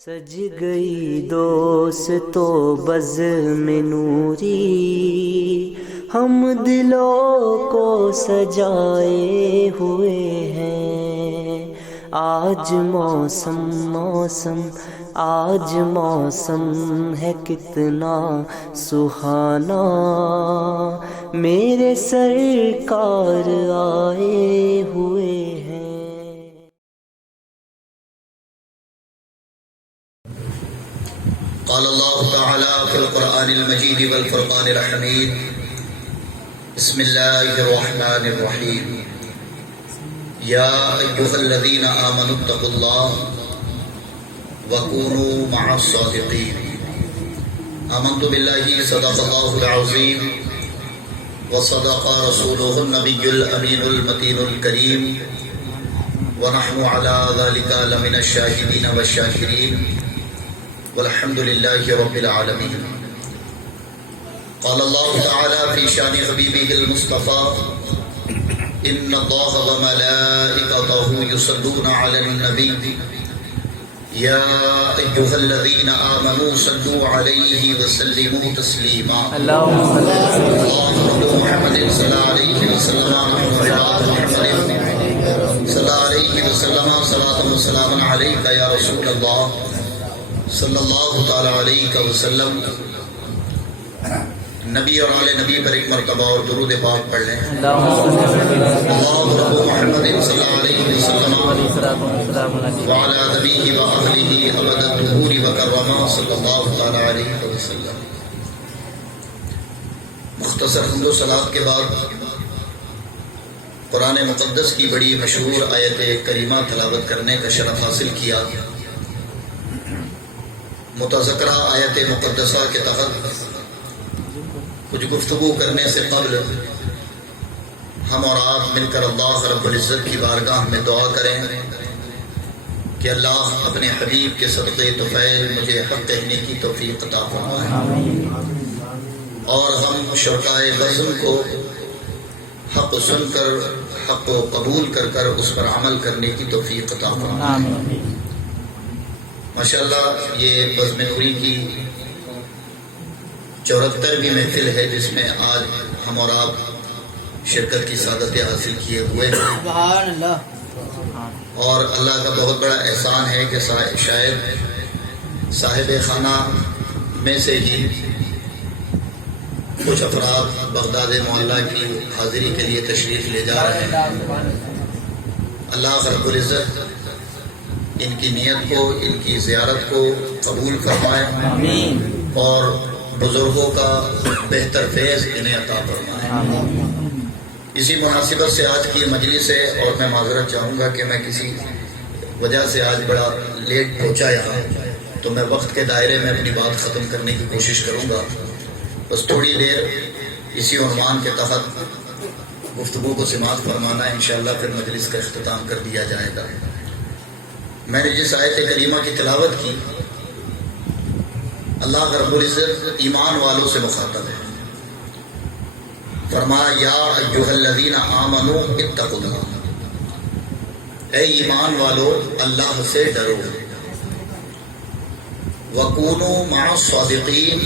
سج گئی دوستو بزم نوری، ہم دلوں کو سجائے ہوئے ہیں۔ آج موسم آج موسم ہے کتنا سہانا، میرے سرکار آئے ہوئے ہیں۔ قال الله تعالى في القرآن المجيد والفرقان الحميد، بسم الله الرحمن الرحيم، يا أيها الذين آمنوا اتقوا الله وكونوا مع الصادقين۔ آمنت بالله صدق الله العظيم وصدق رسوله النبي الأمين المتين الكريم، ونحن على ذلك لمن الشاهدين والشاكرين، والحمد لله رب العالمين۔ قال الله تعالى في شان حبيبه المصطفى، إن الله وملائكته يصلون على النبي، يا أيها الذين آمنوا صلوا عليه وسلموا تسليما۔ اللهم صل اللهم محمد صلى عليه وسلم، محمد صلى عليه وسلم، صلاة وسلام عليك يا رسول الله صلی اللہ تعالی علیہ وسلم۔ نبی اور آل نبی پر ایک مرتبہ اور درود پاک پڑھ لیں۔ اللہم رب محمد صلی اللہ علیہ وسلم وعلی نبیہ و اہلہ ابد الدہور وکرما صلی اللہ تعالی علیہ وسلم۔ مختصر حمد و صلوات کے بعد قرآن مقدس کی بڑی مشہور آیت کریمہ تلاوت کرنے کا شرف حاصل کیا۔ متذکرہ آیت مقدسہ کے تحت کچھ گفتگو کرنے سے قبل ہم اور آپ مل کر اللہ رب العزت کی بارگاہ میں دعا کریں کہ اللہ اپنے حبیب کے صدقے طفیل مجھے حق کہنے کی توفیق عطا فرمائے، اور ہم شرکائے بزم کو حق سن کر حق کو قبول کر کر اس پر عمل کرنے کی توفیق عطا فرمائے۔ ماشاءاللہ یہ بزم نوری کی 74ویں محفل ہے، جس میں آج ہم اور آپ شرکت کی سعادت حاصل کیے ہوئے ہیں۔ سبحان اللہ۔ اور اللہ کا بہت بڑا احسان ہے کہ شاید صاحب خانہ میں سے ہی کچھ افراد بغداد معلیٰ کی حاضری کے لیے تشریف لے جا رہے ہیں۔ اللہ رب العزت ان کی نیت کو، ان کی زیارت کو قبول فرمائے، اور بزرگوں کا بہتر فیض انہیں عطا فرمائے۔ اسی مناسبت سے آج کی مجلس ہے، اور میں معذرت چاہوں گا کہ میں کسی وجہ سے آج بڑا لیٹ پہنچا یہاں، تو میں وقت کے دائرے میں اپنی بات ختم کرنے کی کوشش کروں گا۔ بس تھوڑی دیر اسی عنوان کے تحت گفتگو کو سماعت فرمانا ہے، انشاءاللہ پھر مجلس کا اختتام کر دیا جائے گا۔ میں نے جس آیت کریمہ کی تلاوت کی، اللہ رب العزت ایمان والوں سے مخاطب ہے۔ فرمایا یا ایھا الذین آمنوا اتقوا اللہ، اے ایمان والو اللہ سے ڈرو، وکونوا مع الصادقین،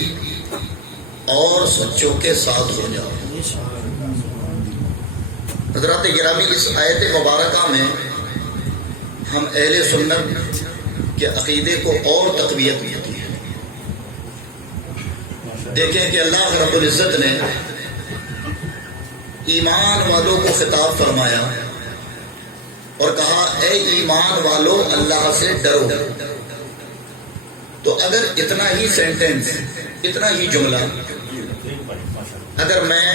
اور سچوں کے ساتھ ہو جاؤ۔ حضرات گرامی، اس آیت مبارکہ میں ہم اہل سنت کے عقیدے کو اور تقویت ملتی ہے۔ دیکھیں کہ اللہ رب العزت نے ایمان والوں کو خطاب فرمایا اور کہا اے ایمان والو اللہ سے ڈرو۔ تو اگر اتنا ہی سینٹنس، اتنا ہی جملہ اگر میں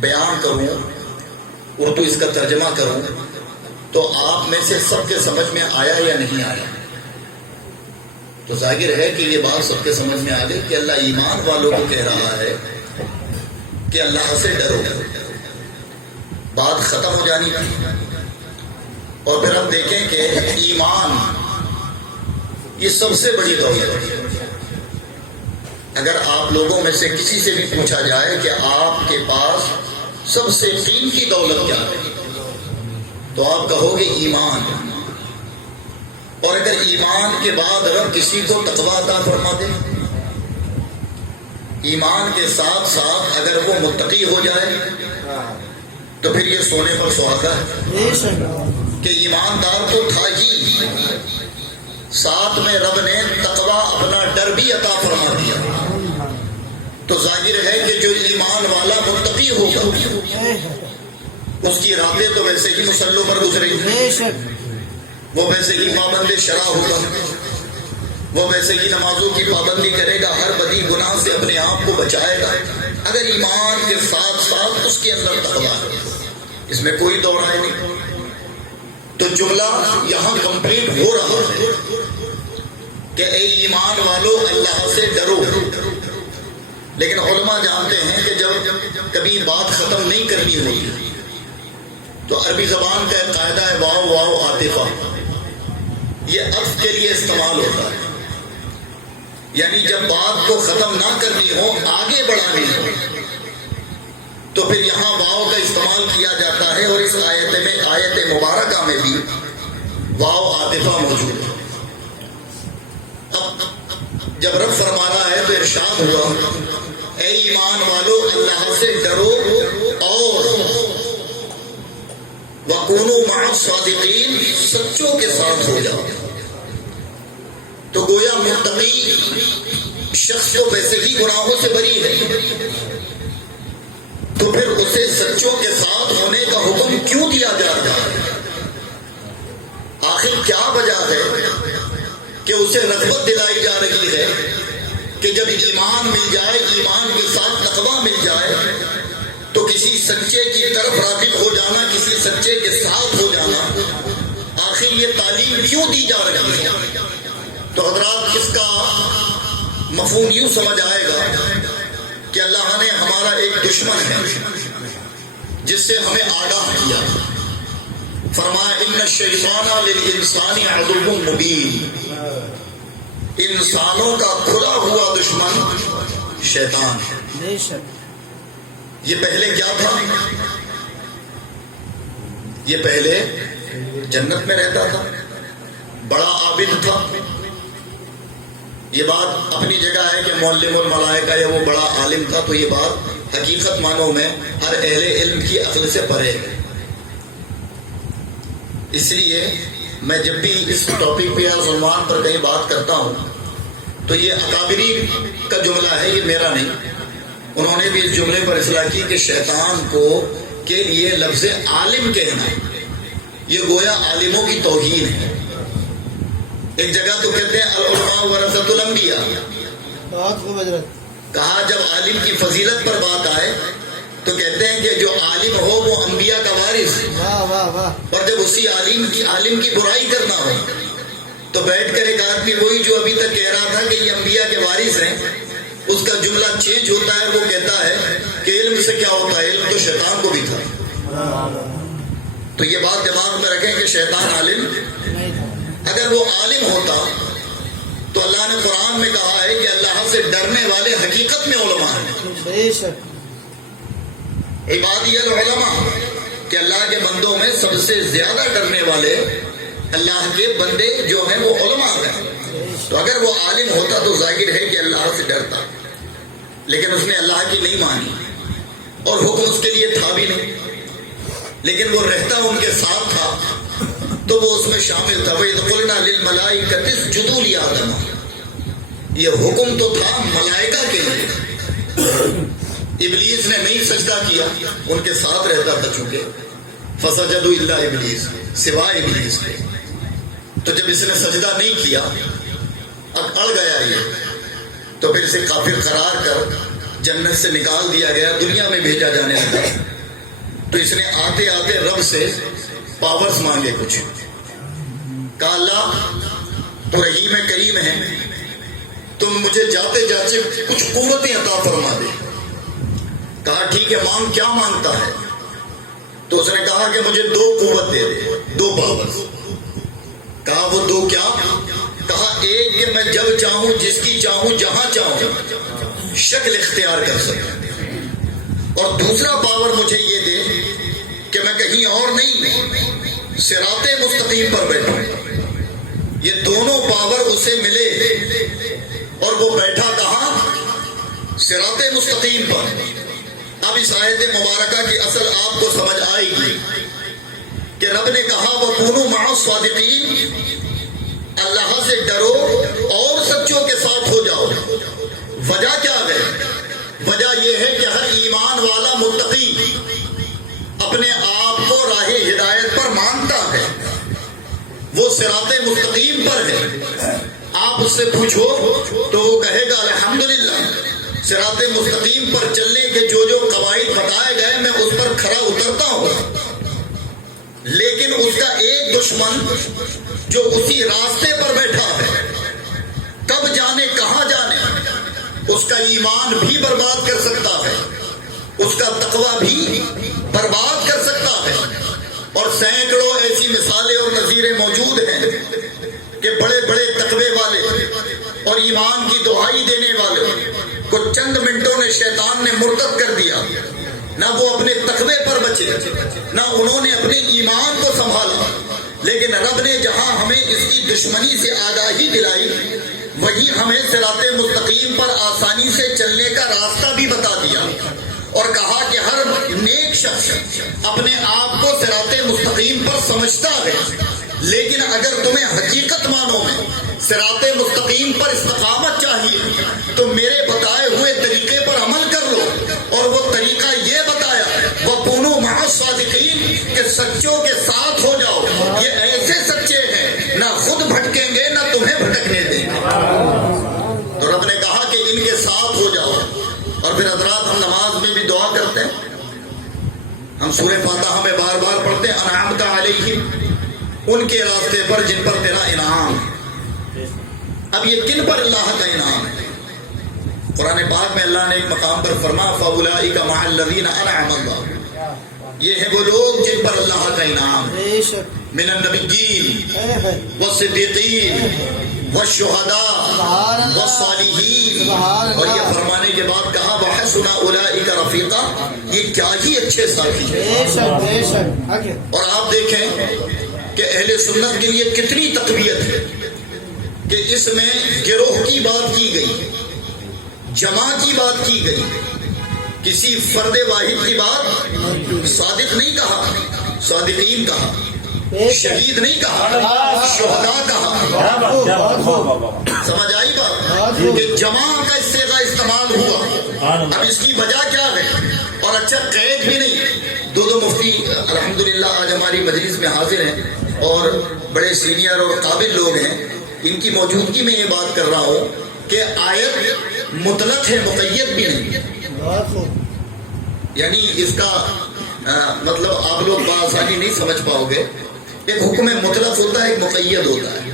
بیان کروں، اردو اس کا ترجمہ کروں، تو آپ میں سے سب کے سمجھ میں آیا یا نہیں آیا؟ تو ظاہر ہے کہ یہ بات سب کے سمجھ میں آ گئی کہ اللہ ایمان والوں کو کہہ رہا ہے کہ اللہ سے ڈرو۔ بات ختم ہو جانی تھی، اور پھر ہم دیکھیں کہ ایمان یہ سب سے بڑی دولت ہے۔ اگر آپ لوگوں میں سے کسی سے بھی پوچھا جائے کہ آپ کے پاس سب سے قیمتی دولت کیا ہے، تو آپ کہو گے ایمان۔ اور اگر ایمان کے بعد رب کسی کو تقویٰ عطا فرما دے، ایمان کے ساتھ ساتھ اگر وہ متقی ہو جائے تو پھر یہ سونے پر سہاگا ہے کہ ایماندار تو تھا ہی، ساتھ میں رب نے تقویٰ اپنا ڈر بھی عطا فرما دیا، تو ظاہر ہے کہ جو ایمان والا متقی ہوگا اس کی راتیں تو ویسے ہی مسلوں پر گزریں گی، وہ ویسے ہی پابند شرع ہوگا، وہ ویسے ہی نمازوں کی پابندی کرے گا، ہر بدی گناہ سے اپنے آپ کو بچائے گا، اگر ایمان کے ساتھ ساتھ اس کے اندر تقویٰ ہے، اس میں کوئی دو رائے نہیں۔ تو جملہ یہاں کمپلیٹ ہو رہا ہے کہ اے ایمان والو اللہ سے ڈرو، لیکن علماء جانتے ہیں کہ جب کبھی بات ختم نہیں کرنی ہوئی تو عربی زبان کا ایک قاعدہ ہے واو واو عاطفہ، یہ عطف کے لیے استعمال ہوتا ہے، یعنی جب بات کو ختم نہ کرنی ہو، آگے بڑھانی ہو، تو پھر یہاں واو کا استعمال کیا جاتا ہے، اور اس آیت مبارکہ میں بھی واو عاطفہ موجود ہے۔ اب جب رب فرما رہا ہے تو ارشاد ہوا اے ایمان والو اللہ سے ڈرو اور وَكُونُوا مَعَ الصَّادِقِينَ، سچوں کے ساتھ ہو جاؤ۔ تو گویا متقی شخص جو ویسے ہی گناہوں سے بری ہے، تو پھر اسے سچوں کے ساتھ ہونے کا حکم کیوں دیا جا رہا ہے؟ آخر کیا وجہ ہے کہ اسے رغبت دلائی جا رہی ہے کہ جب ایمان مل جائے، ایمان کے ساتھ تقویٰ مل جائے، تو کسی سچے کی طرف راغب ہو جانا، کسی سچے کے ساتھ ہو جانا، آخر یہ تعلیم کیوں دی جا رہی ہے؟ تو حضرات اس کا مفہوم یوں سمجھ آئے گا کہ اللہ نے ہمارا ایک دشمن ہے جس سے ہمیں آگاہ کیا، فرمایا ان الشیطان للانسان عدو مبین، انسانوں کا کھلا ہوا دشمن شیطان ہے۔ یہ پہلے کیا تھا؟ یہ پہلے جنت میں رہتا تھا، بڑا عابد تھا، یہ بات اپنی جگہ ہے کہ معلم الملائکہ یا وہ بڑا عالم تھا، تو یہ بات حقیقت معنوں میں ہر اہل علم کی عقل سے پرے ہے۔ اس لیے میں جب بھی اس ٹاپک پہ یا عنوان پر کہیں بات کرتا ہوں تو یہ اکابری کا جملہ ہے، یہ میرا نہیں، انہوں نے بھی اس جملے پر اصلاح کی کہ شیطان کو کے لیے لفظ عالم کہنا یہ گویا عالموں کی توہین ہے۔ ایک جگہ تو کہتے ہیں العلماء ورثۃ الانبیاء، کہا جب عالم کی فضیلت پر بات آئے تو کہتے ہیں کہ جو عالم ہو وہ انبیاء کا وارث، اور جب اسی عالم کی برائی کرنا ہو تو بیٹھ کر ایک آدمی وہی جو ابھی تک کہہ رہا تھا کہ یہ انبیاء کے وارث ہیں، اس کا جملہ چینج ہوتا ہے، وہ کہتا ہے کہ علم سے کیا ہوتا ہے، علم تو شیطان کو بھی تھا۔ تو یہ بات دماغ میں رکھیں کہ شیطان عالم، اگر وہ عالم ہوتا تو اللہ نے قرآن میں کہا ہے کہ اللہ سے ڈرنے والے حقیقت میں علماء ہیں۔ عبادی العلماء کہ اللہ کے بندوں میں سب سے زیادہ ڈرنے والے اللہ کے بندے جو ہیں وہ علماء ہیں۔ تو اگر وہ عالم ہوتا تو ظاہر ہے کہ اللہ سے ڈرتا، لیکن اس نے اللہ کی نہیں مانی اور حکم اس کے لیے تھا بھی نہیں، لیکن وہ رہتا ان کے ساتھ تھا تو وہ اس میں شامل تھا۔ وَإِذْ قُلْنَا لِلْمَلَائِكَةِ اسْجُدُوا لِآدَمَ، یہ حکم تو تھا ملائکہ کے لیے، ابلیس نے نہیں سجدہ کیا، ان کے ساتھ رہتا تھا چونکہ، فَسَجَدُوا إِلَّا إِبْلِيسَ، سوائے ابلیس کے۔ تو جب اس نے سجدہ نہیں کیا، اب اڑ گیا یہ، تو پھر اسے کافر قرار کر جنت سے نکال دیا گیا، دنیا میں بھیجا جانے لگا۔ تو اس نے آتے آتے رب سے پاورز مانگے کچھ، کہا اللہ تو رحیم کریم ہے، تم مجھے جاتے جاتے کچھ قوتیں عطا فرما دے۔ کہا ٹھیک ہے مانگ، کیا مانگتا ہے؟ تو اس نے کہا کہ مجھے 2 قوت دے دے، 2 پاورز۔ کہا وہ 2 کیا؟ کہا ایک کہ میں جب چاہوں، جس کی چاہوں، جہاں چاہوں شکل اختیار کر سکوں، اور دوسرا پاور مجھے یہ دے کہ میں کہیں اور نہیں صراط مستقیم پر بیٹھوں۔ یہ دونوں پاور اسے ملے اور وہ بیٹھا کہاں؟ صراط مستقیم پر۔ اب اس آیت مبارکہ کی اصل آپ کو سمجھ آئے گی کہ رب نے کہا وَكُونُوا مَعَ الصَّادِقِينَ، اللہ سے ڈرو اور سچوں کے ساتھ ہو جاؤ۔ وجہ کیا ہے؟ وجہ یہ ہے کہ ہر ایمان والا متقی اپنے آپ کو راہ ہدایت پر مانتا ہے، وہ صراط مستقیم پر ہے۔ آپ اس سے پوچھو تو وہ کہے گا الحمدللہ صراط مستقیم پر چلنے کے جو جو قواعد بتائے گئے میں اس پر کھرا اترتا ہوں، لیکن اس کا ایک دشمن جو اسی راستے پر بیٹھا ہے، کب جانے کہاں جانے، اس کا ایمان بھی برباد کر سکتا ہے، اس کا تقوی بھی برباد کر سکتا ہے۔ اور سینکڑوں ایسی مثالیں اور نظیریں موجود ہیں کہ بڑے بڑے تقوی والے اور ایمان کی دہائی دینے والے کو چند منٹوں میں شیطان نے مرتد کر دیا، نہ وہ اپنے تقوی پر بچے، نہ انہوں نے اپنے ایمان کو سنبھالا، لیکن رب نے جہاں ہمیں اس کی دشمنی سے آگاہی دلائی، وہیں ہمیں صراط مستقیم پر آسانی سے چلنے کا راستہ بھی بتا دیا اور کہا کہ ہر نیک شخص اپنے آپ کو صراط مستقیم پر سمجھتا ہے، لیکن اگر تمہیں حقیقت معنوں میں صراط مستقیم پر استقامت چاہیے تو میرے بتائے ہوئے طریقے پر عمل کر لو، اور وہ طریقہ یہ بتایا وَكُونُوا مَعَ الصَّادِقِينَ کہ سچوں کے ساتھ ہو جاؤ۔ یہ ایسے سچے ہیں نہ خود بھٹکیں گے نہ تمہیں بھٹکنے دیں گے۔ تو رب نے کہا کہ ان کے ساتھ ہو جاؤ۔ اور پھر حضرات ہم نماز میں بھی دعا کرتے ہیں، ہم سورہ فاتحہ میں بار بار پڑھتے ہیں انعمت علیہم، ان کے راستے پر جن پر تیرا انعام ہے۔ اب یہ کن پر اللہ کا انعام ہے؟ قرآن پاک میں اللہ نے ایک مقام پر فرمایا فَأُولَٰئِكَ مَعَ الَّذِينَ أَنْعَمَ اللَّهُ، یہ ہیں وہ لوگ جن پر اللہ کا انعام ہے، من النبیین والصدیقین والشہداء والصالحین۔ اور یہ فرمانے کے بعد کہا وَحَسُنَ أُولَٰئِكَ رَفِيقًا، یہ کیا ہی اچھے ساتھی ہیں۔ اور آپ دیکھیں کہ اہل سنت کے لیے کتنی تقویت ہے کہ اس میں گروہ کی بات کی گئی، جماع کی بات کی گئی، کسی فرد واحد کی بات صادق نہیں کہا، صادقین کہا، شہید نہیں کہا، شہداء کہا۔ سمجھ آئی بات کہ جماع کا صیغہ استعمال ہوا۔ اب اس کی وجہ کیا ہے؟ اور اچھا قید بھی نہیں۔ دو مفتی الحمدللہ آج ہماری مجلس میں حاضر ہیں اور بڑے سینئر اور قابل لوگ ہیں، ان کی موجودگی میں یہ بات کر رہا ہوں کہ آیت مطلق ہے، مقید بھی نہیں، یعنی اس کا مطلب آپ لوگ بآسانی نہیں سمجھ پاؤ گے۔ ایک حکم مطلق ہوتا ہے، ایک مقید ہوتا ہے۔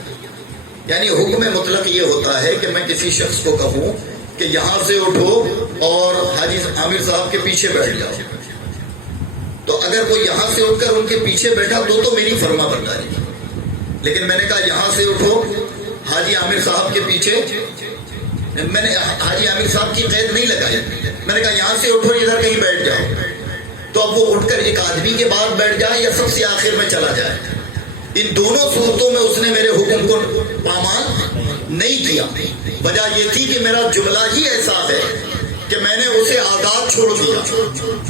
یعنی حکم مطلق یہ ہوتا ہے کہ میں کسی شخص کو کہوں کہ یہاں سے اٹھو اور حاجی عامر صاحب کے پیچھے بیٹھ جاؤ، تو اگر کوئی یہاں سے اٹھ کر ان کے پیچھے بیٹھا تو میری فرما برداری، لیکن میں نے کہا یہاں سے اٹھو حاجی عامر صاحب کے پیچھے، میں نے حاجی عامر صاحب کی قید نہیں لگائی، میں نے کہا یہاں سے اٹھو ادھر کہیں بیٹھ جاؤ، تو اب وہ اٹھ کر ایک آدمی کے بعد بیٹھ جائے یا سب سے آخر میں چلا جائے، ان دونوں صورتوں میں اس نے میرے حکم کو پامال نہیں کیا۔ وجہ یہ تھی کہ میرا جملہ ہی ایسا ہے کہ میں نے اسے آزاد چھوڑ دیا،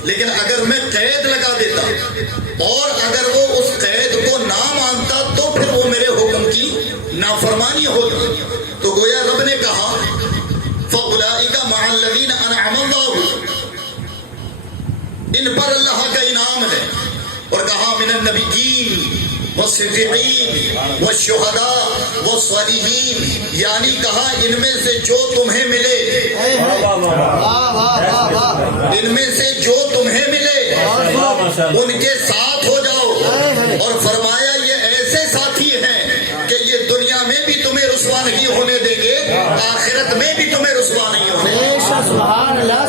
لیکن اگر میں قید لگا دیتا اور اگر وہ اس قید کو نہ مانتا تو پھر وہ میرے حکم کی نافرمانی ہوتی۔ تو گویا رب نے کہا فَأُولَٰئِكَ مَعَ الَّذِينَ أَنْعَمَ اللَّهُ، ان پر اللہ کا انعام ہے، اور کہا من النبیین والصدیقین والشہداء والصالحین، یعنی کہا ان میں سے جو تمہیں ملے، ان میں سے جو تمہیں ملے ان کے ساتھ ہو جاؤ، اور فرمایا یہ ایسے ساتھی ہیں کہ یہ دنیا میں بھی تمہیں رسوا نہیں ہونے دیں گے، آخرت میں بھی تمہیں رسوا نہیں ہونے دیں گے۔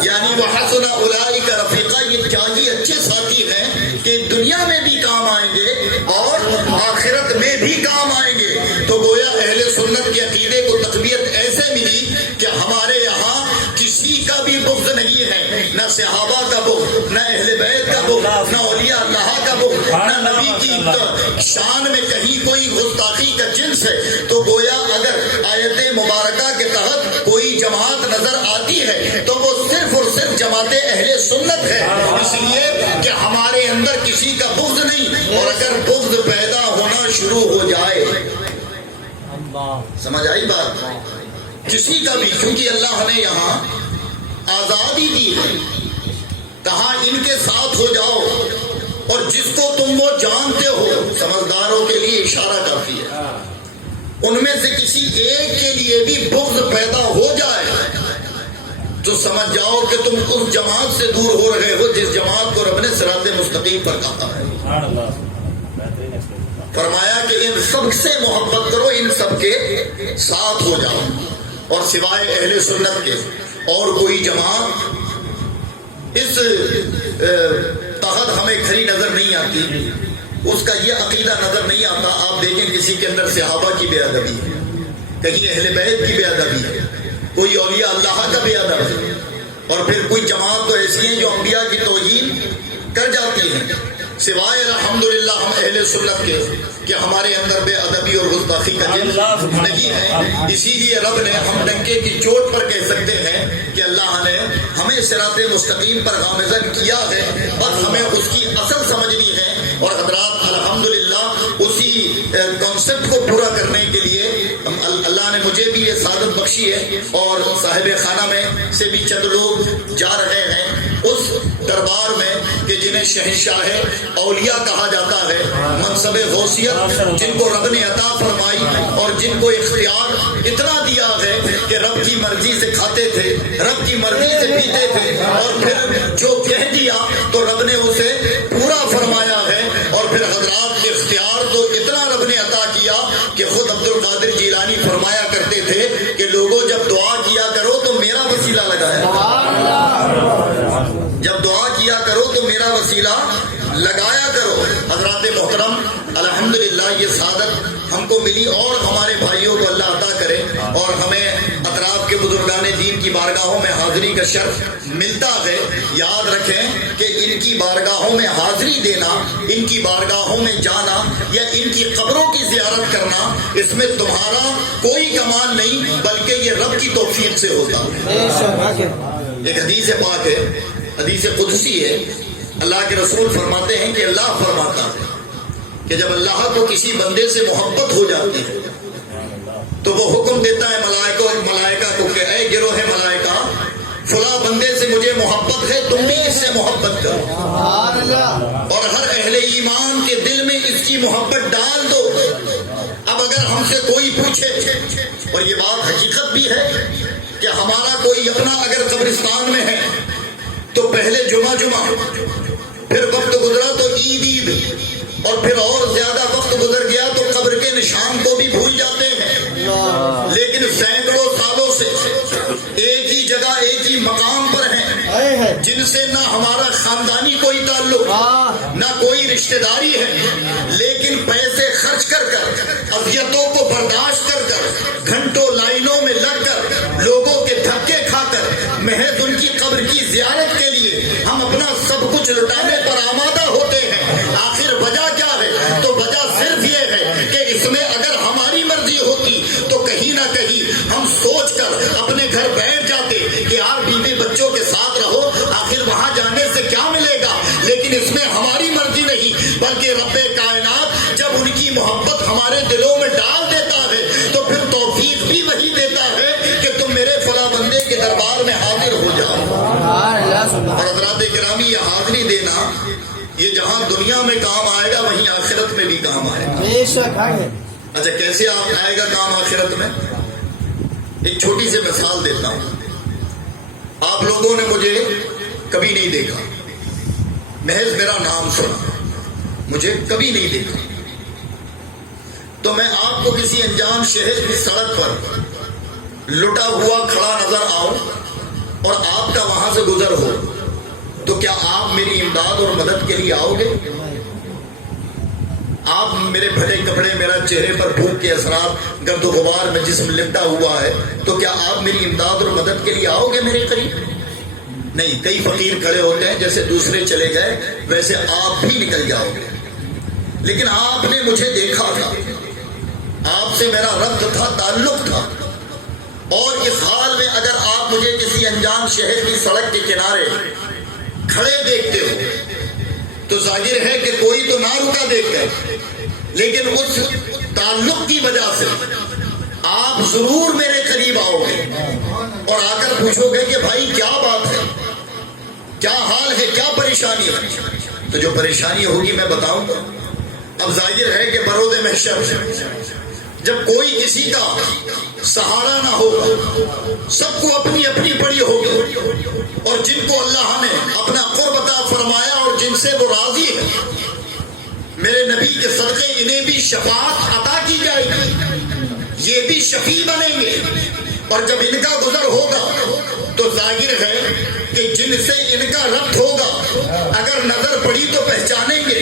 یعنی وَحَسُنَ أُولَٰئِكَ رَفِيقًا، یہ کیا ہی اچھے ساتھی ہیں کہ دنیا میں بھی کام آئیں گے اور آخرت میں بھی کام آئیں گے۔ تو گویا اہل سنت کے عقیدے کو تقویت ایسے ملی کہ ہمارے یہاں کسی کا بھی بغض نہیں ہے، نہ صحابہ کا بغض، نہ اہل بیت کا بغض، نہ اولیاء اللہ کا بغض، نہ نبی کی شان میں کہیں کوئی گستاخی کا جنس ہے، تو گویا اگر آیت مبارکہ کے تحت کوئی جماعت نظر آتی ہے تو وہ صرف اور صرف جماعت اہل سنت ہے، اس لیے کہ ہمارے اندر کسی کا بغض نہیں، اور اگر بغض پیدا ہونا شروع ہو جائے، سمجھ آئی بات، کسی کا بھی، کیونکہ اللہ نے یہاں آزادی دی ہے، کہا ان کے ساتھ ہو جاؤ، اور جس کو تم وہ جانتے ہو، سمجھداروں کے لیے اشارہ کافی ہے، ان میں سے کسی ایک کے لیے بھی بغض پیدا ہو جائے تو سمجھ جاؤ کہ تم اس جماعت سے دور ہو رہے ہو جس جماعت کو رب نے صراط مستقیم پر کہا ہے۔ فرمایا کہ ان سب سے محبت کرو، ان سب کے ساتھ ہو جاؤ، اور سوائے اہل سنت کے اور کوئی جماعت اس تحت ہمیں کھری نظر نہیں آتی، اس کا یہ عقیدہ نظر نہیں آتا۔ آپ دیکھیں کسی کے اندر صحابہ کی بے ادبی ہے، کہیں اہل بیت کی بے ادبی ہے، کوئی اولیاء اللہ کا بے ادب ہے، اور پھر کوئی جماعت تو ایسی ہیں جو انبیاء کی توہین کر جاتی ہیں، سوائے الحمدللہ ہم اہل سنت کے کہ ہمارے اندر بے ادبی اور گستاخی کا جنس نہیں ہے۔ اسی لیے رب نے ہم ڈنکے کی چوٹ پر کہہ سکتے ہیں کہ اللہ نے ہمیں صراط مستقیم پر گامزن کیا ہے، بس ہمیں اس کی اصل سمجھنی ہے، اور حضرات الحمدللہ اسی کانسیپٹ کو پورا کرنے کے لیے اللہ نے مجھے بھی یہ سعادت بخشی ہے، اور صاحب خانہ میں سے بھی چند لوگ جا رہے ہیں اس دربار میں کہ جنہیں شہنشاہ اولیاء کہا جاتا ہے، منصب غوثیت جن کو رب نے عطا فرمائی، اور جن کو اختیار اتنا دیا ہے کہ رب کی مرضی سے کھاتے تھے، رب کی مرضی سے پیتے تھے، اور پھر جو کہہ دیا تو رب نے اسے پورا فرمایا ہے، اور پھر حضرات اختیار تو اتنا رب نے عطا کیا کہ خود عبد القادر جیلانی فرمایا کرتے تھے کہ لوگوں جب دعا کیا کرو تو میرا وسیلہ لگایا، جب دعا کیا کرو تو میرا وسیلہ لگایا کرو۔ حضرات محترم الحمدللہ یہ سعادت ہم کو ملی، اور ہمارے بھائیوں کو اللہ عطا کرے، اور ہمیں اطراف کے بزرگان دین کی بارگاہوں میں حاضری کا شرف ملتا ہے۔ یاد رکھیں کہ ان کی بارگاہوں میں حاضری دینا، ان کی بارگاہوں میں جانا یا ان کی قبروں کی زیارت کرنا، اس میں تمہارا کوئی کمال نہیں، بلکہ یہ رب کی توفیق سے ہوتا ہے۔ ایک حدیث پاک ہے، حدیث قدسی ہے، اللہ کے رسول فرماتے ہیں کہ اللہ فرماتا ہے کہ جب اللہ کو کسی بندے سے محبت ہو جاتی ہے تو وہ حکم دیتا ہے ملائکہ کو کہ اے گروہ ملائکہ، فلاں بندے سے مجھے محبت ہے، تم بھی اس سے محبت کرو، اور ہر اہل ایمان کے دل میں اس کی محبت ڈال دو۔ اب اگر ہم سے کوئی پوچھے، اور یہ بات حقیقت بھی ہے کہ ہمارا کوئی اپنا اگر قبرستان میں ہے تو پہلے جمعہ، پھر وقت گزرا تو عید، اور پھر اور زیادہ وقت گزر گیا تو قبر کے نشان کو بھی بھول جاتے ہیں، لیکن سینکڑوں سالوں سے ایک ہی جگہ ایک ہی مقام پر ہیں، جن سے نہ ہمارا خاندانی کوئی تعلق، نہ کوئی رشتہ داری ہے، لیکن پیسے خرچ کر اذیتوں کو برداشت کر گھنٹوں لائنوں میں لگ کر لوگوں کے دھکے کھا کر محض ان کی قبر کی زیارت کے لیے ہم اپنا سب کچھ لٹانے پر آمادہ ہوتے ہیں۔ آخر وجہ کیا ہے؟ تو وجہ صرف یہ ہے کہ اس میں اگر ہماری مرضی ہوتی تو کہیں نہ کہیں ہم سوچ کر اپنے گھر بیٹھ جاتے کہ یار بیوی بچوں کے ساتھ رہو، آخر وہاں جانے سے کیا ملے گا، لیکن اس میں ہماری مرضی نہیں، بلکہ رب کائنات جب ان کی محبت ہمارے دلوں میں ڈال دیتا ہے تو پھر توفیق بھی وہی دیتا ہے کہ تم میرے فلاں بندے کے دربار میں حاضر ہو جاؤ۔ اور حضرات گرامی، یہ حاضری دینا یہ جہاں دنیا میں کام آئے گا وہیں آخرت میں بھی کام آئے گا۔ اچھا کیسے آئے گا کام آخرت میں؟ ایک چھوٹی سی مثال دیتا ہوں۔ آپ لوگوں نے مجھے کبھی نہیں دیکھا، محض میرا نام سنا، مجھے کبھی نہیں دیکھا، تو میں آپ کو کسی انجان شہر کی سڑک پر لٹا ہوا کھڑا نظر آؤں اور آپ کا وہاں سے گزر ہو تو کیا آپ میری امداد اور مدد کے لیے آؤ گے؟ آپ میرے پھٹے کپڑے، میرا چہرے پر بھوک کے اثرات، گرد و غبار میں جسم لپٹا ہوا ہے، تو کیا آپ میری امداد اور مدد کے لیے آؤ گے میرے قریب؟ نہیں، کئی فقیر کھڑے ہوتے ہیں جیسے دوسرے چلے گئے ویسے آپ بھی نکل جاؤ گے، لیکن آپ نے مجھے دیکھا تھا، آپ سے میرا ربط تھا، تعلق تھا، اور اس حال میں اگر آپ مجھے کسی انجان شہر کی سڑک کے کنارے کھڑے دیکھتے ہو تو ظاہر ہے کہ کوئی تو نہ رکا دیکھ کر، لیکن اس تعلق کی وجہ سے آپ ضرور میرے قریب آؤ گے اور آ کر پوچھو گے کہ بھائی کیا بات ہے، کیا حال ہے، کیا پریشانی ہے. تو جو پریشانی ہوگی میں بتاؤں گا. اب ظاہر ہے کہ بروز محشر جب کوئی کسی کا سہارا نہ ہوگا، سب کو اپنی اپنی پڑی ہوگی، اور جن کو اللہ نے اپنا قرب عطا فرمایا اور جن سے وہ راضی ہے، میرے نبی کے صدقے انہیں بھی شفاعت عطا کی جائے گی، یہ بھی شفیع بنیں گے. اور جب ان کا گزر ہوگا تو ظاہر ہے کہ جن سے ان کا ربط ہوگا اگر نظر پڑی تو پہچانیں گے،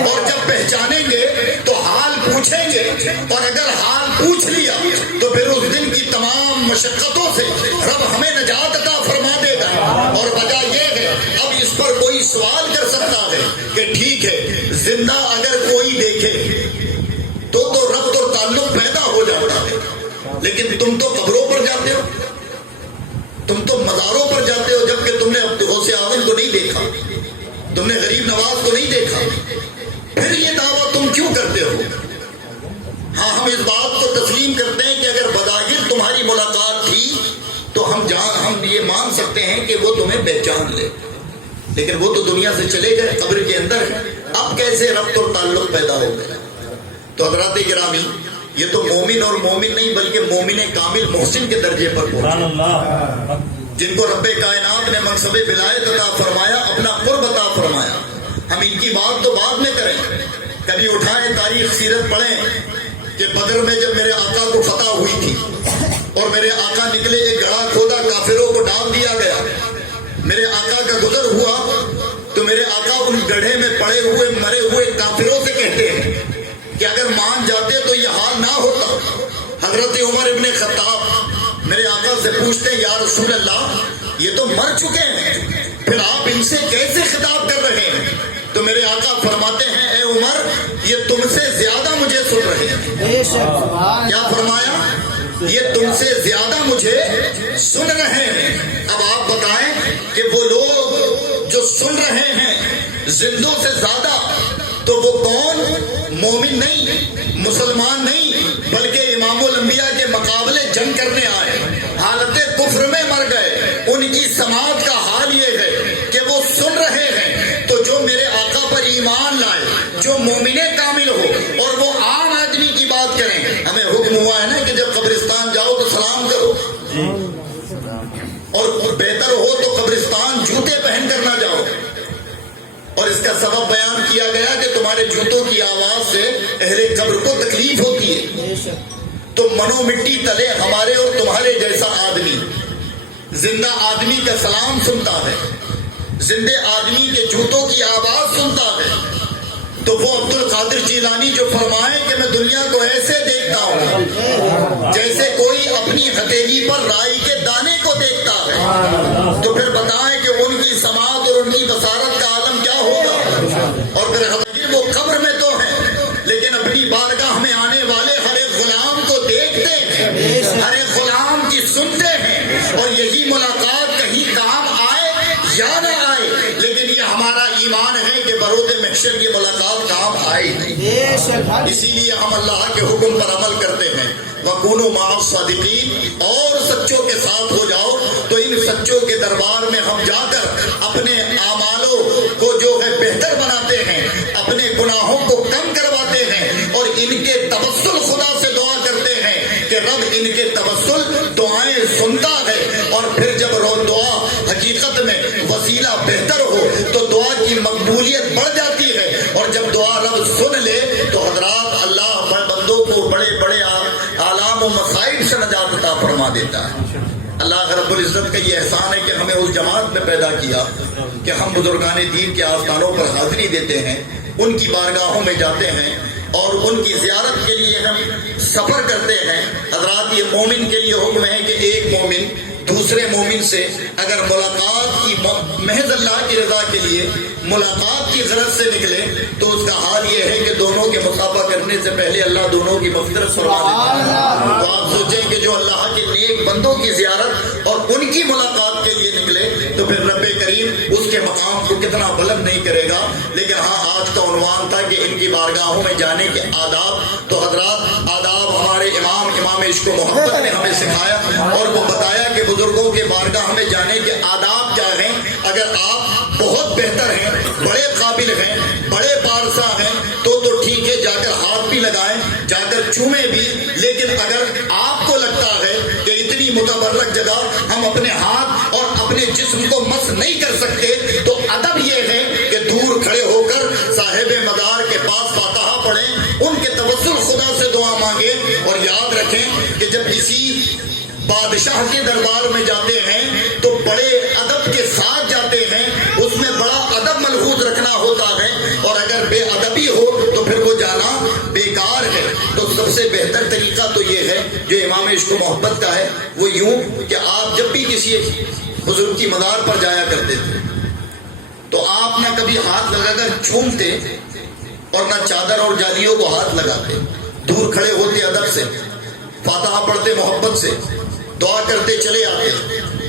اور جب پہچانیں گے تو حال پوچھیں گے، اور اگر حال پوچھ لیا تو پھر اس دن کی تمام مشقتوں سے رب ہمیں نجات عطا فرما دے گا. اور وجہ یہ ہے، اب اس پر کوئی سوال کر سکتا ہے کہ ٹھیک ہے، زندہ اگر کوئی دیکھے تو ربط اور تعلق پیدا ہو جاتا ہے، لیکن تم تو قبروں پر جاتے ہو، تم تو مزاروں پر جاتے ہو، جبکہ تم نے غوث اعظم کو نہیں دیکھا، تم نے غریب نواز کو نہیں دیکھا، پھر یہ دعویٰ تم کیوں کرتے ہو؟ ہاں، ہم اس بات کو تسلیم کرتے ہیں کہ اگر بظاہر تمہاری ملاقات تھی تو ہم یہ مان سکتے ہیں کہ وہ تمہیں پہچان لے، لیکن وہ تو دنیا سے چلے گئے، قبر کے اندر ہے، اب کیسے ربط اور تعلق پیدا ہو گیا؟ تو حضرات گرامی، یہ تو مومن اور مومن نہیں بلکہ مومن کامل محسن کے درجے پر پہنچے، جن کو رب کائنات نے منصب ولایت عطا فرمایا، اپنا قرب عطا فرمایا. ہم ان کی بات تو بعد میں کریں، کبھی اٹھائیں تاریخ سیرت پڑھیں کہ بدر میں جب میرے آقا کو فتح ہوئی تھی اور میرے آقا نکلے، ایک گڑھا کھودا، کافروں کو ڈال دیا گیا، میرے آقا کا گزر ہوا تو میرے آقا ان گڑھے میں پڑے ہوئے مرے ہوئے کافروں سے کہتے ہیں کہ اگر مان جاتے تو یہ حال نہ ہوتا. حضرت عمر ابن خطاب میرے آقا سے پوچھتے ہیں، یا رسول اللہ، یہ تو مر چکے ہیں، پھر آپ ان سے کیسے خطاب کر رہے ہیں؟ تو میرے آقا فرماتے ہیں، اے عمر، یہ تم سے زیادہ مجھے سن رہے ہیں. کیا فرمایا؟ یہ تم سے زیادہ مجھے سن رہے ہیں. اب آپ بتائیں کہ وہ لوگ جو سن رہے ہیں زندوں سے زیادہ، تو وہ کون؟ مومن نہیں، مسلمان نہیں، بلکہ امام الانبیاء کے مقابلے جنگ کرنے آئے، حالت کفر میں مر گئے. ان کی سماعت کا حال یہ ہے کہ وہ سن رہے ہیں. تو جو میرے آقا پر ایمان لائے، جو مومن کامل ہو اور وہ عام آدمی کی بات کریں، ہمیں حکم ہوا ہے نا کہ جب قبرستان جاؤ تو سلام کرو، اور بہتر ہو تو قبرستان جوتے پہن کر نہ جاؤ. اور اس کا سبب بیان کیا گیا کہ تمہارے جوتوں کی آواز سے اہل قبر کو تکلیف ہوتی ہے. تو منو مٹی تلے ہمارے اور تمہارے جیسا آدمی زندہ آدمی کا سلام سنتا ہے، زندے آدمی کے جوتوں کی آواز سنتا ہے. تو وہ عبد القادر جیلانی جو فرمائے کہ میں دنیا کو ایسے دیکھتا ہوں جیسے کوئی اپنی ہتھیلی پر رائی کے دانے کو دیکھتا ہے، تو پھر بتائیں کہ ان کی سماعت اور ان کی بصارت کا عالم کیا ہوگا. اور پھر حضرت وہ قبر میں تو ہیں لیکن اپنی بارگاہ میں آنے والے ہر ایک غلام کو دیکھتے ہیں، ہر ایک غلام کی سنتے ہیں. اور یہی ملاقات کہیں کام آئے یا نہ آئے، لیکن یہ ہمارا ایمان ہے کہ بروز محشر کی ملاقات کام آئے نہیں. اسی لیے ہم اللہ کے حکم پر عمل کرتے ہیں، وَكُونُوا مَعَ الصَّادِقِينَ، اور سچوں کے ساتھ ہو جاؤ. تو ان سچوں کے دربار میں ہم جا کر اپنے اعمالوں کو جو ہے بہتر بناتے ہیں، اپنے گناہوں کو کم کرواتے ہیں، اور ان کے توسل خدا سے دعا کرتے ہیں کہ رب ان کے توسل دعائیں سنتا ہے. اور پھر جب دعا حقیقت میں وسیلہ بہتر ہو تو دعا کی مقبولیت بڑھ جاتی ہے. اور جب دعا رب سن لے تو حضرات اللہ بندوں کو بڑے بڑے آلام و مسائل سے نجات عطا فرما دیتا ہے. اللہ رب العزت کا یہ احسان ہے کہ ہمیں اس جماعت میں پیدا کیا کہ ہم بزرگان دین کے آستانوں پر حاضری دیتے ہیں، ان کی بارگاہوں میں جاتے ہیں. اور ان کی زیارت کے لیے ہم سفر کرتے ہیں. حضرات یہ مومن کے لیے حکم ہے کہ ایک مومن دوسرے مومن سے اگر ملاقات کی محض اللہ کی رضا کے لیے ملاقات کی غرض سے نکلے تو اس کا حال یہ ہے کہ دونوں کے مصافحہ کرنے سے پہلے اللہ دونوں کی مغفرت فرما دیتا ہے. تو آپ سوچیں کہ جو اللہ کے نیک بندوں کی زیارت اور ان کی ملاقات کے لیے نکلے تو پھر رب کریم اس کے مقام کو کتنا بلند نہیں کرے گا. لیکن ہاں آج کا عنوان تھا کہ ان کی بارگاہوں میں جانے کے آداب. تو حضرات آداب ہمارے امام عشق و محبت نے ہمیں سکھایا اور وہ بتایا کہ بزرگوں کے بارگاہ میں جانے کے آداب کیا ہیں. اگر آپ بہت بہتر ہیں, بڑے قابل ہیں, بڑے پارسا ہیں تو ٹھیک ہے, جا کر ہاتھ بھی لگائیں, جا کر چومیں بھی. لیکن اگر آپ کو لگتا ہے کہ اتنی متبرک جگہ ہم اپنے ہاتھ اور اپنے جسم کو مس نہیں کر سکتے تو ادب یہ ہے کہ دور کھڑے ہو کر صاحب مدار کے پاس فاتحہ پڑھیں, ان کے توسل خدا سے دعا مانگیں. اور یاد رکھیں کہ جب کسی بادشاہ کے دربار میں جاتے ہیں تو بڑے ادب کے ساتھ جاتے ہیں, اس میں بڑا ادب ملحوظ رکھنا ہوتا ہے. اور اگر بے ادبی ہو تو پھر وہ جانا بیکار ہے. تو سب سے بہتر طریقہ تو یہ ہے جو امام عشق و محبت کا ہے, وہ یوں کہ آپ جب بھی کسی بزرگ کی مزار پر جایا کرتے تھے تو آپ نہ کبھی ہاتھ لگا کر چومتے اور نہ چادر اور جالیوں کو ہاتھ لگاتے. دور کھڑے ہوتے ادب سے, فاتحہ پڑھتے محبت سے, دعا کرتے چلے آتے.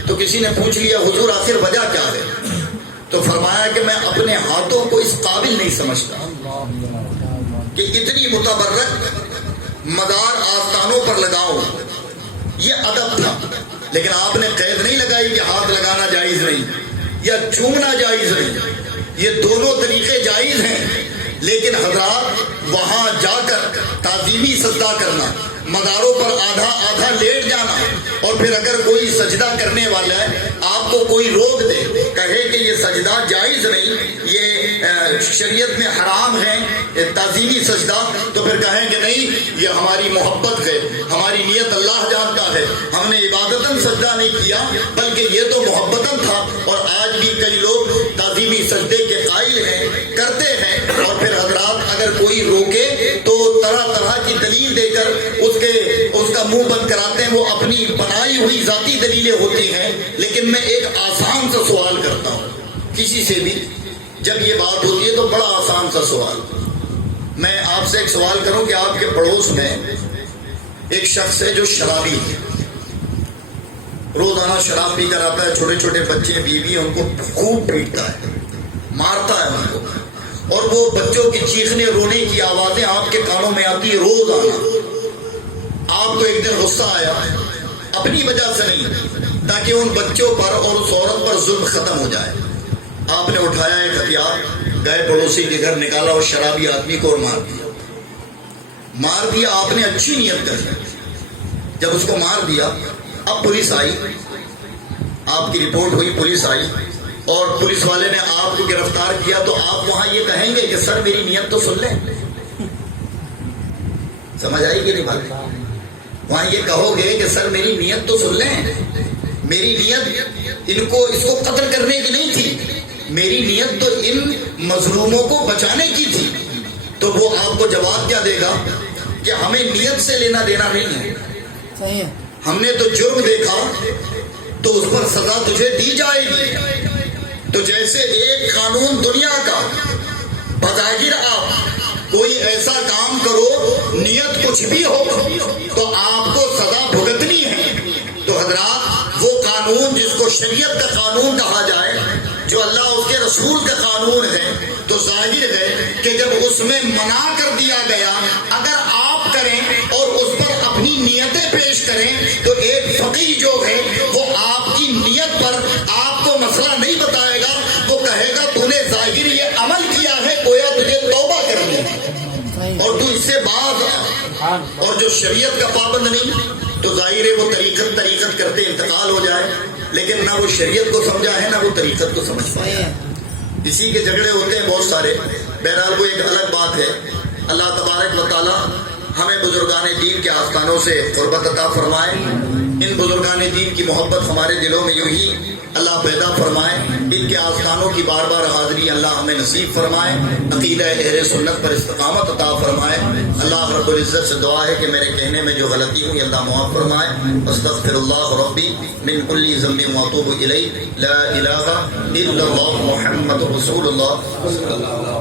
تو کسی نے پوچھ لیا حضور آخر وجہ کیا ہے؟ تو فرمایا کہ میں اپنے ہاتھوں کو اس قابل نہیں سمجھتا کہ اتنی متبرک مدار آستانوں پر لگاؤں. یہ ادب تھا. لیکن آپ نے قید نہیں لگائی کہ ہاتھ لگانا جائز نہیں یا چومنا جائز نہیں. یہ دونوں طریقے جائز ہیں. لیکن حضرات وہاں جا کر تعظیمی سجدہ کرنا, مداروں پر آدھا آدھا لیٹ جانا, اور پھر اگر کوئی سجدہ کرنے والا ہے آپ کو کوئی روک دے, کہے کہ یہ سجدہ جائز نہیں, یہ شریعت میں حرام ہے تعظیمی سجدہ, تو پھر کہیں کہ نہیں یہ ہماری محبت ہے, ہماری نیت اللہ جانتا ہے, ہم نے عبادتاً سجدہ نہیں کیا بلکہ یہ تو محبتاً تھا. اور آج بھی کئی لوگ تعظیمی سجدے کے قائل ہیں, کرتے ہیں. اور پھر حضرات اگر کوئی روکے تو طرح طرح کی دلیل دے کر اس کا منہ بند کراتے ہیں. وہ اپنی بنائی ہوئی ذاتی دلیلیں ہوتی ہیں. لیکن میں ایک آسان سا سوال کرتا ہوں کسی سے بھی, جب یہ بات ہوتی ہے تو بڑا آسان سا سوال. میں آپ سے ایک سوال کروں کہ آپ کے پڑوس میں ایک شخص ہے جو شرابی ہے, روزانہ شراب پی کر آتا ہے, چھوٹے چھوٹے بچے بیوی ان کو خوب پیٹتا ہے, مارتا ہے ان کو, اور وہ بچوں کی چیخنے رونے کی آوازیں آپ کے کانوں میں آتی ہے روزانہ. آپ کو ایک دن غصہ آیا, اپنی وجہ سے نہیں, تاکہ ان بچوں پر اور اس عورت پر ظلم ختم ہو جائے. آپ نے اٹھایا ایک ہتھیار, گئے پڑوسی کے گھر, نکالا اور شرابی آدمی کو اور مار دیا. آپ نے اچھی نیت کر لی. جب اس کو مار دیا, اب پولیس آئی, آپ کی رپورٹ ہوئی, پولیس آئی اور پولیس والے نے آپ کو گرفتار کیا, تو آپ وہاں یہ کہیں گے کہ سر میری نیت تو سن لیں. سمجھ آئی کہ نہیں بات؟ وہاں یہ کہو گے کہ سر میری نیت تو سن لیں, میری نیت اس کو قتل کرنے کی نہیں تھی, میری نیت تو ان مظلوموں کو بچانے کی تھی. تو وہ آپ کو جواب کیا دے گا کہ ہمیں نیت سے لینا دینا نہیں ہے, صحیح ہے, ہم نے تو جرم دیکھا تو اس پر سزا تجھے دی جائے گی. تو جیسے ایک قانون دنیا کا بظاہر آپ کوئی ایسا کام کرو نیت کچھ بھی ہو تو آپ کو سزا بھگتنی ہے. تو حضرات وہ قانون جس کو شریعت کا قانون کہا جائے, جو اللہ اس کے رسول کا قانون ہے, تو ظاہر ہے کہ جب اس میں منع کر دیا گیا, اگر آپ کریں اور اس پر اپنی نیتیں پیش کریں تو ایک فقیہ جو ہے وہ آپ کی نیت پر آپ کو مسئلہ نہیں بتائے گا, وہ کہے گا تو نے ظاہر یہ عمل کیا ہے, گویا تجھے توبہ کرنی ہے اور تو اس سے باز آ. اور جو شریعت کا پابند نہیں تو ظاہر ہے وہ طریقت کرتے انتقال ہو جائے, لیکن نہ وہ شریعت کو سمجھا ہے نہ وہ طریقت کو سمجھ پایا. اسی کے جھگڑے ہوتے ہیں بہت سارے. بہرحال وہ ایک الگ بات ہے. اللہ تبارک و تعالی ہمیں بزرگان دین کے آستانوں سے قربت عطا فرمائے. ان بزرگان دین کی محبت ہمارے دلوں میں یوں ہی اللہ پیدا فرمائے، ان کے آستانوں کی بار بار حاضری اللہ ہمیں نصیب فرمائے، عقیدہ اہل سنت پر استقامت عطا فرمائے۔ اللہ رب العزت سے دعا ہے کہ میرے کہنے میں جو غلطی ہوئی اللہ معاف فرمائے۔ استغفر اللہ ربی من کل ذنب واتوب الیہ، لا الہ الا اللہ محمد رسول اللہ۔